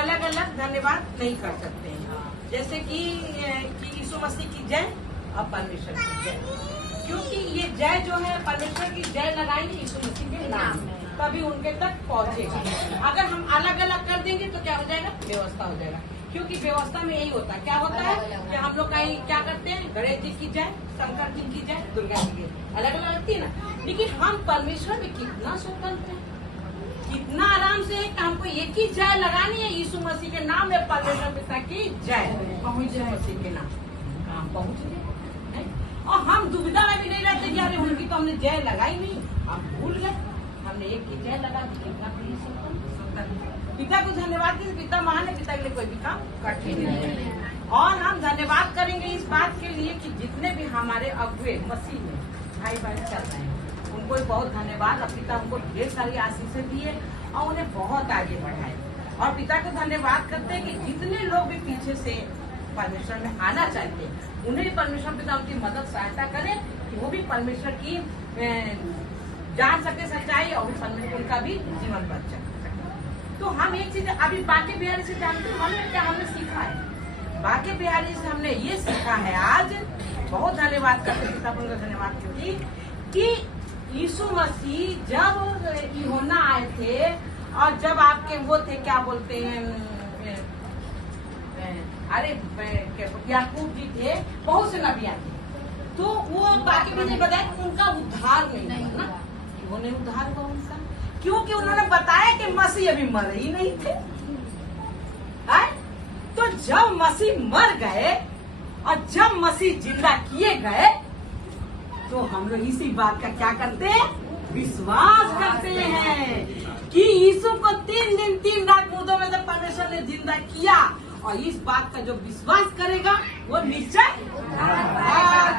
अलग अलग धन्यवाद नहीं कर सकते हैं। जैसे कि यीशु मसीह की जय और परमेश्वर की जय, क्योंकि ये जय जो है परमेश्वर की जय लगाएंगे यीशु मसीह के नाम में, तभी उनके तक पहुंचेगा। अगर हम अलग अलग कर देंगे तो क्या हो जाएगा, व्यवस्था हो जाएगा। क्योंकि व्यवस्था में यही होता है, क्या होता है कि हम लोग कहीं क्या करते हैं, गणेश जी की जय, शंकर जी की जय, दुर्गा जी की अलग अलग लगती है ना। लेकिन हम परमेश्वर में कितना स्वतंत्र है, कितना आराम से है कि हमको एक ही जय लगानी है, यीशु मसीह के नाम में परमेश्वर पिता की जय, यीशु मसीह के नाम हम पहुँच गए। और हम दुविधा में भी नहीं रहते कि अरे उनकी तो हमने जय लगाई नहीं, हम भूल गए, हमने एक की जय लगा दी। पिता को धन्यवाद दें, पिता महान है, पिता के लिए कोई भी काम कठिन नहीं है। और हम धन्यवाद करेंगे इस बात के लिए कि जितने भी हमारे अगुए मसीह में भाई बहन चल रहे हैं, उनको बहुत धन्यवाद। और पिता उनको ढेर सारी आशीषें दिए और उन्हें बहुत आगे बढ़ाए। और पिता को धन्यवाद करते हैं कि जितने लोग भी पीछे से परमेश्वर में आना चाहते हैं, उन्हें भी परमेश्वर पिता उनकी मदद सहायता करे कि वो भी परमेश्वर की जान सके सच्चाई, और परमेश्वर का भी जीवन बच सके। तो हम एक चीज अभी बाके बिहारी से जानते हैं, हमने क्या हमने सीखा है, बाके बिहारी से हमने ये सीखा है आज, बहुत धन्यवाद करते हैं पिता, उनका धन्यवाद क्योंकि कि यीशु मसीह जब यूहन्ना आए थे और जब आपके वो थे क्या बोलते हैं, अरे याकूब जी थे, बहुत से नबियाँ थे, तो वो बाकी भी नहीं बताया कि उनका उद्धार नहीं हुआ ना, उन्होंने उद्धार हुआ उनका, क्योंकि उन्होंने बताया कि मसीह अभी मरे ही नहीं थे। तो जब मसीह मर गए और जब मसीह जिंदा किए गए, तो हम लोग इसी बात का क्या करते हैं, विश्वास करते हैं कि यीशु को 3 दिन 3 रात मुर्दों में से परमेश्वर ने जिंदा किया। और इस बात का जो विश्वास करेगा वो निश्चय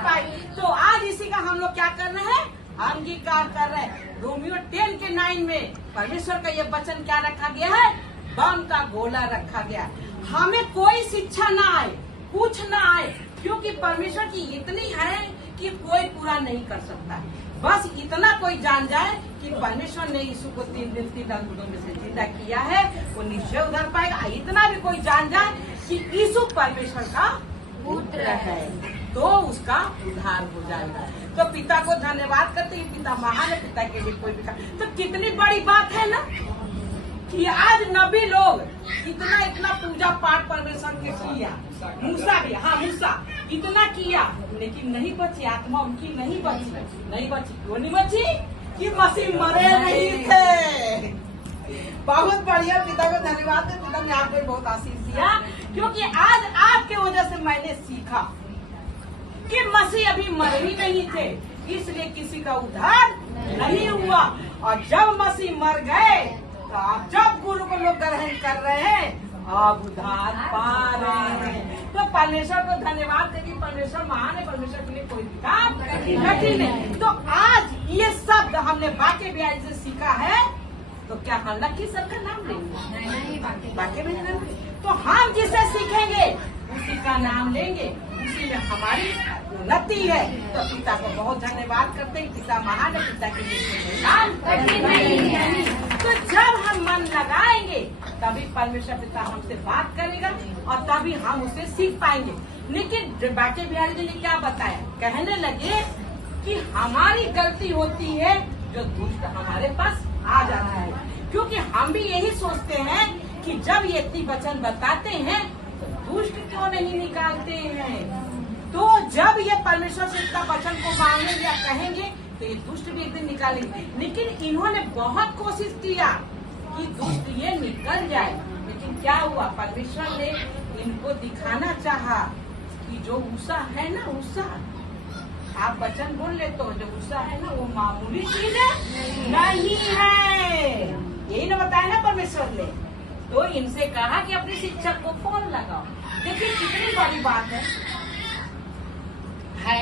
पाए। तो आज इसी का हम लोग क्या कर रहे हैं, अंगीकार कर रहे हैं। रोमियो 10:9 में परमेश्वर का ये वचन क्या रखा गया है, बम का गोला रखा गया। हमें कोई शिक्षा ना आए, कुछ ना आए, क्योंकि परमेश्वर की इतनी है कि कोई पूरा नहीं कर सकता है। बस इतना कोई जान जाए कि परमेश्वर ने यीशु को 3 दिन 3 रात मुर्दों में से जिंदा किया है, वो निश्चय उद्धार पाएगा। इतना भी कोई जान जाए कि यीशु परमेश्वर का पुत्र है, तो उसका उद्धार हो जाएगा। तो पिता को धन्यवाद करते हैं, पिता महान है, पिता के लिए कोई भी काम। तो कितनी बड़ी बात है ना कि आज नबी लोग इतना पूजा पाठ परमेश्वर के किया, मूसा भी, हाँ मूसा इतना किया, लेकिन नहीं बची, आत्मा उनकी नहीं बची। क्यों नहीं बची? कि मसीह मरे नहीं थे। बहुत बढ़िया, पिता को धन्यवाद है, पिता ने आपको बहुत आशीष दिया, क्योंकि आज आपके वजह से मैंने सीखा कि मसीह अभी मरे ही नहीं थे, इसलिए किसी का उद्धार नहीं हुआ। और जब मसीह मर गए, तो आप जब गुरु को लोग ग्रहण कर रहे हैं, आप उद्धार पा रहे हैं। तो परमेश्वर को धन्यवाद देगी, परमेश्वर महान है, परमेश्वर के लिए कोई काम कठिन नहीं। तो आज ये शब्द हमने बाके बिहारी से सीखा है, तो क्या हम लकी सर का नाम लेंगे? बाके बिहारी। तो हम जिसे सीखेंगे उसी का नाम लेंगे, उसी में हमारी उन्नति है। तो पिता को बहुत धन्यवाद करते हैं, पिता महान है, पिता के लिए काम कठिन नहीं। तो जब हम मन लगाएंगे तभी परमेश्वर पिता हमसे बात करेगा और तभी हम उसे सीख पाएंगे। लेकिन बाके बिहारी जी ने क्या बताया, कहने लगे कि हमारी गलती होती है जो दुष्ट हमारे पास आ जाता है, क्योंकि हम भी यही सोचते हैं कि जब ये इतनी वचन बताते हैं तो दुष्ट क्यों नहीं निकालते हैं। तो जब ये परमेश्वर से इसका वचन को मांगेंगे या कहेंगे तो ये दुष्ट भी एक दिन निकालेंगे। लेकिन इन्होंने बहुत कोशिश किया कि दुष्ट ये निकल जाए, लेकिन क्या हुआ, परमेश्वर ने इनको दिखाना चाहा कि जो उषा है ना, उषा आप वचन बोल ले तो जो उषा है ना वो मामूली चीज नहीं है, यही ना बताया ना परमेश्वर ने। तो इनसे कहा कि अपने शिक्षक को फोन लगाओ। देखिए कितनी बड़ी बात है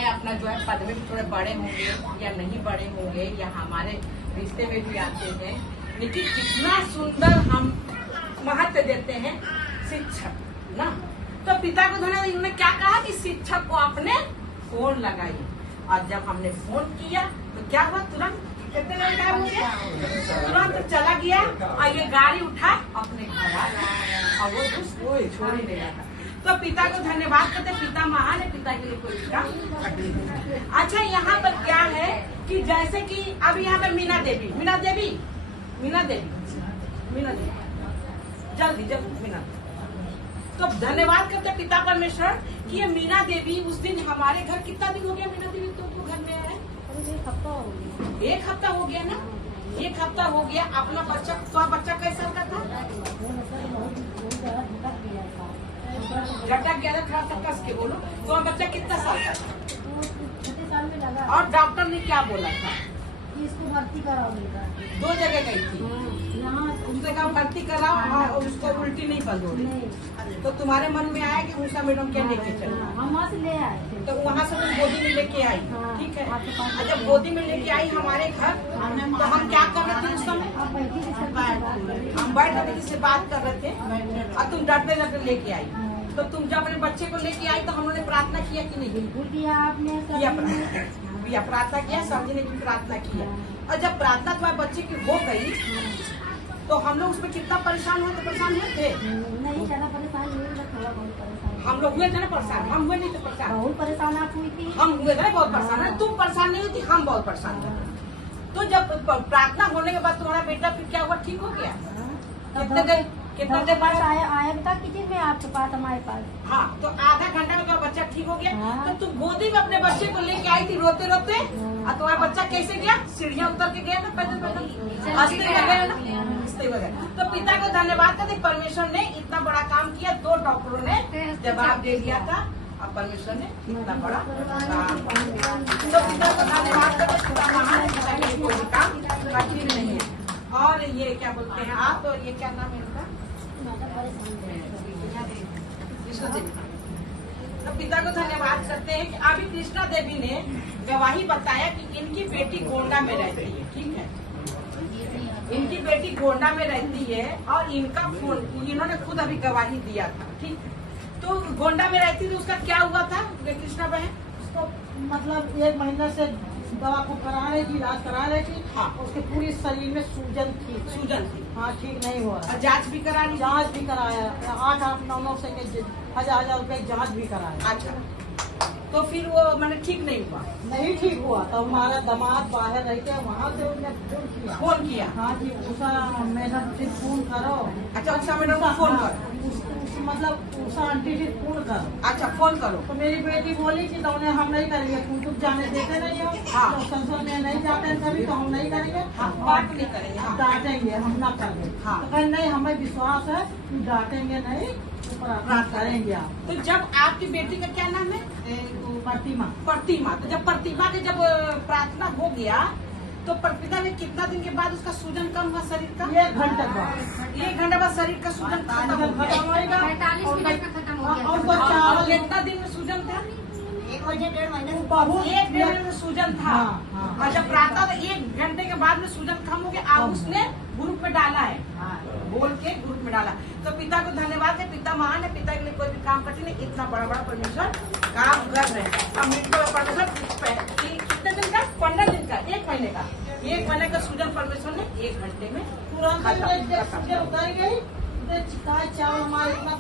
अपना जो है पद में थोड़े बड़े होंगे या नहीं बड़े होंगे या हमारे रिश्ते में भी आते हैं, लेकिन कितना सुंदर हम महत्व देते हैं शिक्षक ना। तो पिता को धन्यवाद, इन्होंने क्या कहा कि शिक्षक को अपने फोन लगाइए। और जब हमने फोन किया तो क्या हुआ, तुरंत कितने देर गायब हो गया, तुरंत चला गया और ये गाड़ी उठा अपने घर आ गया और वो कुछ छोड़ ही नहीं रहा। तो पिता को धन्यवाद करते, पिता महान है, पिता के लिए कोई काम कठिन नहीं है। अच्छा, यहाँ पर क्या है कि जैसे कि अभी यहाँ पे मीना देवी जल्दी मीना, तो धन्यवाद करते पिता परमेश्वर कि ये मीना देवी उस दिन हमारे घर, कितना दिन हो गया मीना देवी तुमको घर में आए? 1 हफ्ता हो गया ना, 1 हफ्ता हो गया। अपना बच्चा, तो बच्चा कैसा साल का था? लटक गया था, थोड़ा सा कस के बोलो। तो बच्चा कितना साल का था? 36 साल में लगा। और डॉक्टर ने क्या बोला था? इसको भर्ती कराओ। 2 जगह गई थी, उसने कहा भर्ती कराओ और उसको उल्टी नहीं बंद हो रही। तो तुम्हारे मन में आया कि उषा मैडम क्या लेके चलना? हम वहाँ से ले आए थे। तो वहाँ से तुम गोदी में लेके आई, ठीक है। जब गोदी में लेके आई हमारे घर, तो हम क्या कर रहे थे उस समय? हम बैठ कर किसी से बात कर रहे थे और तुम डरते लेके आई। तो तुम जब अपने बच्चे को लेके आई तो हम लोगों ने प्रार्थना किया कि नहीं? बिल्कुल किया आपने। किया प्रार्थना किया, समझी ने भी प्रार्थना किया। और जब प्रार्थना तुम्हारे बच्चे की हो गई तो हम लोग उसमें कितना परेशान हुए थे? नहीं ज्यादा परेशान हुए, थोड़ा बहुत परेशान। हम लोग हुए थे ना परेशान, हम हुए नहीं थे परेशान? बहुत परेशान आप हुई थी। हम हुए थे बहुत परेशान है, तुम परेशान नहीं हुई थी, हम बहुत परेशान थे। तो जब प्रार्थना होने के बाद तुम्हारा बेटा फिर क्या हुआ, ठीक हो गया? कितने देर बाद आया था किचन में आपके पास, हमारे पास? हाँ, तो आधा घंटा में तुम्हारा बच्चा ठीक हो गया। तो तुम गोदी में अपने बच्चे को लेके आई थी रोते रोते, और तुम्हारा बच्चा कैसे गया? सीढ़ियाँ उतर के गया ना, पैदल गया ना, तो पिता को धन्यवाद करते, परमेश्वर ने इतना बड़ा काम किया। 2 डॉक्टरों ने जवाब दे दिया था और परमेश्वर ने इतना बड़ा काम किया। तो पिता को धन्यवाद करते, पिता महान है, पिता के लिए कोई काम कठिन नहीं है। और ये क्या बोलते हैं आप, तो ये क्या नाम है इनका? कृष्णा देवी। तो पिता को धन्यवाद करते हैं कि अभी कृष्णा देवी ने गवाही बताया कि इनकी बेटी गोंडा में रहती है, ठीक है। इनकी बेटी गोंडा में रहती है और इनका फोन, इन्होंने खुद अभी गवाही दिया था, ठीक है। तो गोंडा में रहती थी, उसका क्या हुआ था कृष्णा बहन? उसको मतलब 1 महीने से दवा को करा रही थी, इलाज करा रही थी। हाँ। उसके पूरी शरीर में सूजन थी। हाँ, ठीक नहीं हो रहा। जांच भी करा रही? जांच भी कराया, 8-9 से 1000 रुपए जांच भी कराया। अच्छा, तो फिर वो मैंने ठीक नहीं हुआ? नहीं ठीक हुआ। तो हमारा दामाद बाहर रह के वहाँ से उसने फोन किया। हाँ जी, उषा मैडम से फोन करो। अच्छा, उषा मैडम को फोन करो, मतलब उषा आंटी से फोन करो। अच्छा, फोन करो। तो मेरी बेटी बोली कि तो हम नहीं करेंगे, तुम जाने देते नहीं हो। हाँ। तो संसद में नहीं जाते हैं कभी, तो हम नहीं करेंगे। हाँ, बात नहीं करेंगे, हाँ। डांटेंगे, हम ना करेंगे। हाँ। तो कहीं नहीं, हमें विश्वास है कि डांटेंगे नहीं, तो प्रार्थना करेंगे आप। तो जब आपकी बेटी का क्या नाम है? प्रतिमा। तो जब प्रतिमा के जब प्रार्थना हो गया तो प्रतिमा में कितना दिन के बाद उसका सूजन कम हुआ शरीर का? 1 घंटे बाद। 1 घंटे बाद शरीर का सूजन खत्म हो गया। 45 मिनट में खत्म हो गया। और कितना दिन में सूजन था? 1-1.5 महीने। 1-1.5 में सूजन था। हाँ। और जब प्रार्थना तो 1 घंटे के बाद में सूजन कम हो गया। अब उसने ग्रुप में डाला है, बोल के ग्रुप में डाला। तो पिता को धन्यवाद है, पिता महान है, पिता के लिए कोई भी काम कठिन नहीं। इतना बड़ा परमेश्वर काम कर रहे हैं। परमेश्वर कितने दिन का? 15 दिन का, 1 महीने का। 1 महीने का सूजन परमेश्वर ने 1 घंटे में तुरंत उतर गई। चावल हमारे इतना